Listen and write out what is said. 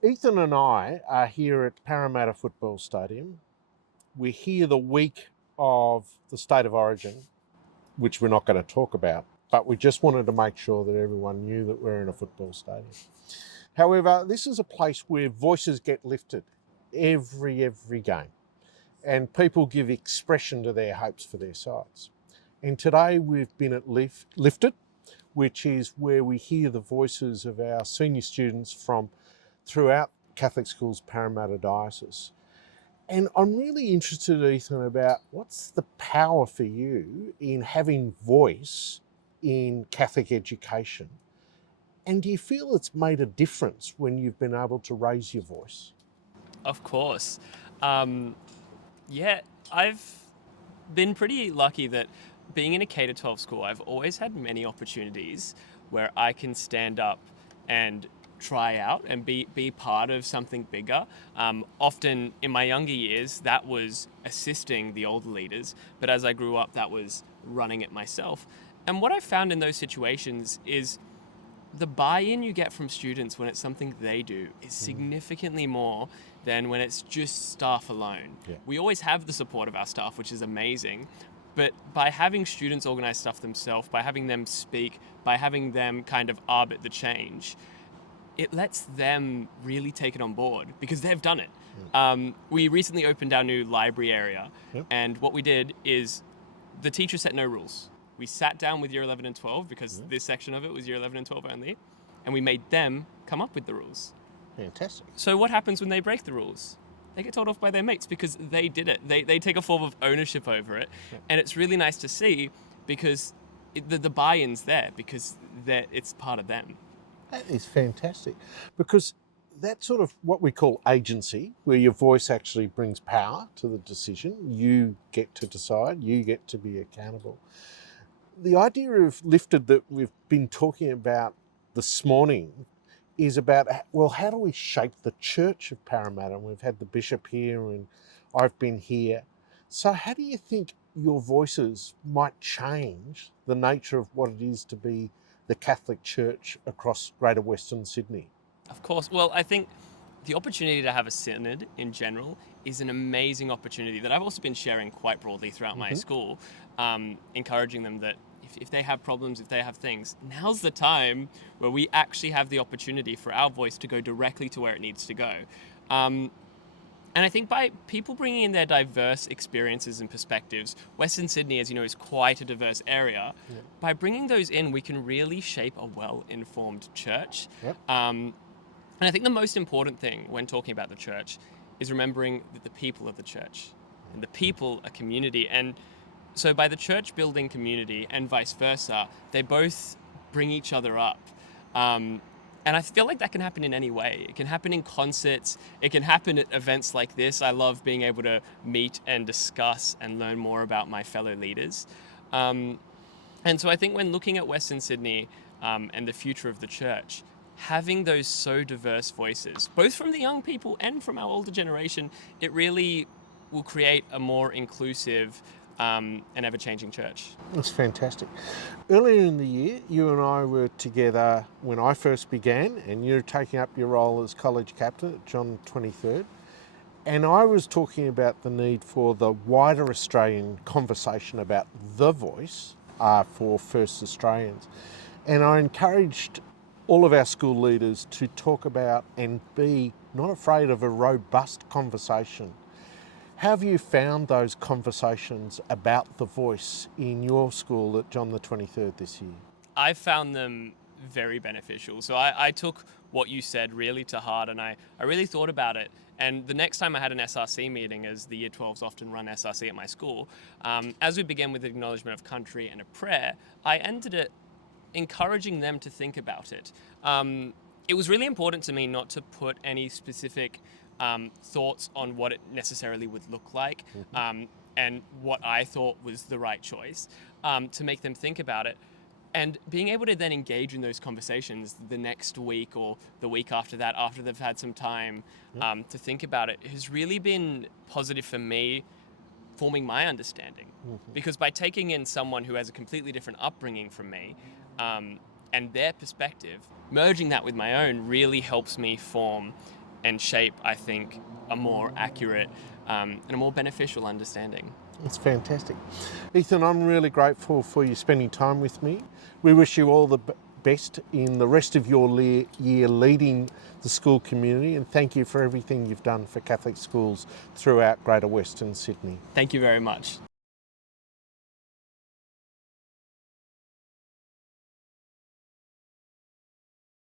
Ethan and I are here at Parramatta Football Stadium. We're here the week of the State of Origin, which we're not going to talk about, but we just wanted to make sure that everyone knew that we're in a football stadium. However, this is a place where voices get lifted every game, and people give expression to their hopes for their sides. And today we've been at Lifted, which is where we hear the voices of our senior students from throughout Catholic Schools Parramatta Diocese. And I'm really interested, Ethan, about what's the power for you in having voice in Catholic education? And do you feel it's made a difference when you've been able to raise your voice? Of course. Um, yeah, I've been pretty lucky that being in a K to 12 school, I've always had many opportunities where I can stand up and try out and be part of something bigger. Often in my younger years, that was assisting the older leaders, but as I grew up, that was running it myself. And what I found in those situations is the buy-in you get from students when it's something they do is significantly more than when it's just staff alone. Yeah. We always have the support of our staff, which is amazing, but by having students organize stuff themselves, by having them speak, by having them kind of arbit the change, it lets them really take it on board because they've done it. We recently opened our new library area, Yep. and what we did is the teacher set no rules. We sat down with year 11 and 12 because this section of it was year 11 and 12 only, and we made them come up with the rules. Fantastic. So what happens when they break the rules? They get told off by their mates because they did it. They take a form of ownership over it, and it's really nice to see because the buy-in's there because it's part of them. That is fantastic, because that's sort of what we call agency, where your voice actually brings power to the decision. You get to decide, you get to be accountable. The idea of Lifted that we've been talking about this morning is about, well, how do we shape the Church of Parramatta? And we've had the Bishop here and I've been here. So how do you think your voices might change the nature of what it is to be the Catholic Church across Greater Western Sydney? Of course. Well, I think the opportunity to have a synod in general is an amazing opportunity that I've also been sharing quite broadly throughout my school, encouraging them that if they have problems, if they have things, now's the time where we actually have the opportunity for our voice to go directly to where it needs to go. And I think by people bringing in their diverse experiences and perspectives, Western Sydney, as you know, is quite a diverse area. Yep. By bringing those in, we can really shape a well-informed church. Yep. And I think the most important thing when talking about the church is remembering that the people of the church and the people are community. And so by the church building community and vice versa, they both bring each other up. And I feel like that can happen in any way. It can happen in concerts. It can happen at events like this. I love being able to meet and discuss and learn more about my fellow leaders. And so I think when looking at Western Sydney and the future of the church, having those so diverse voices, both from the young people and from our older generation, it really will create a more inclusive and ever-changing church. That's fantastic. Earlier in the year, you and I were together when I first began, and you're taking up your role as college captain at John 23rd. And I was talking about the need for the wider Australian conversation about the voice for First Australians. And I encouraged all of our school leaders to talk about and be not afraid of a robust conversation. How have you found those conversations about the voice in your school at John the 23rd this year? I found them very beneficial. So I took what you said really to heart, and I really thought about it. And the next time I had an SRC meeting, as the Year 12s often run SRC at my school, as we began with acknowledgement of country and a prayer, I ended it encouraging them to think about it. It was really important to me not to put any specific thoughts on what it necessarily would look like and what I thought was the right choice, to make them think about it. And being able to then engage in those conversations the next week or the week after that, after they've had some time to think about it, has really been positive for me, forming my understanding. Because by taking in someone who has a completely different upbringing from me and their perspective, merging that with my own really helps me form and shape, I think, a more accurate and a more beneficial understanding. It's fantastic. Ethan, I'm really grateful for you spending time with me. We wish you all the best in the rest of your year leading the school community, and thank you for everything you've done for Catholic schools throughout Greater Western Sydney. Thank you very much.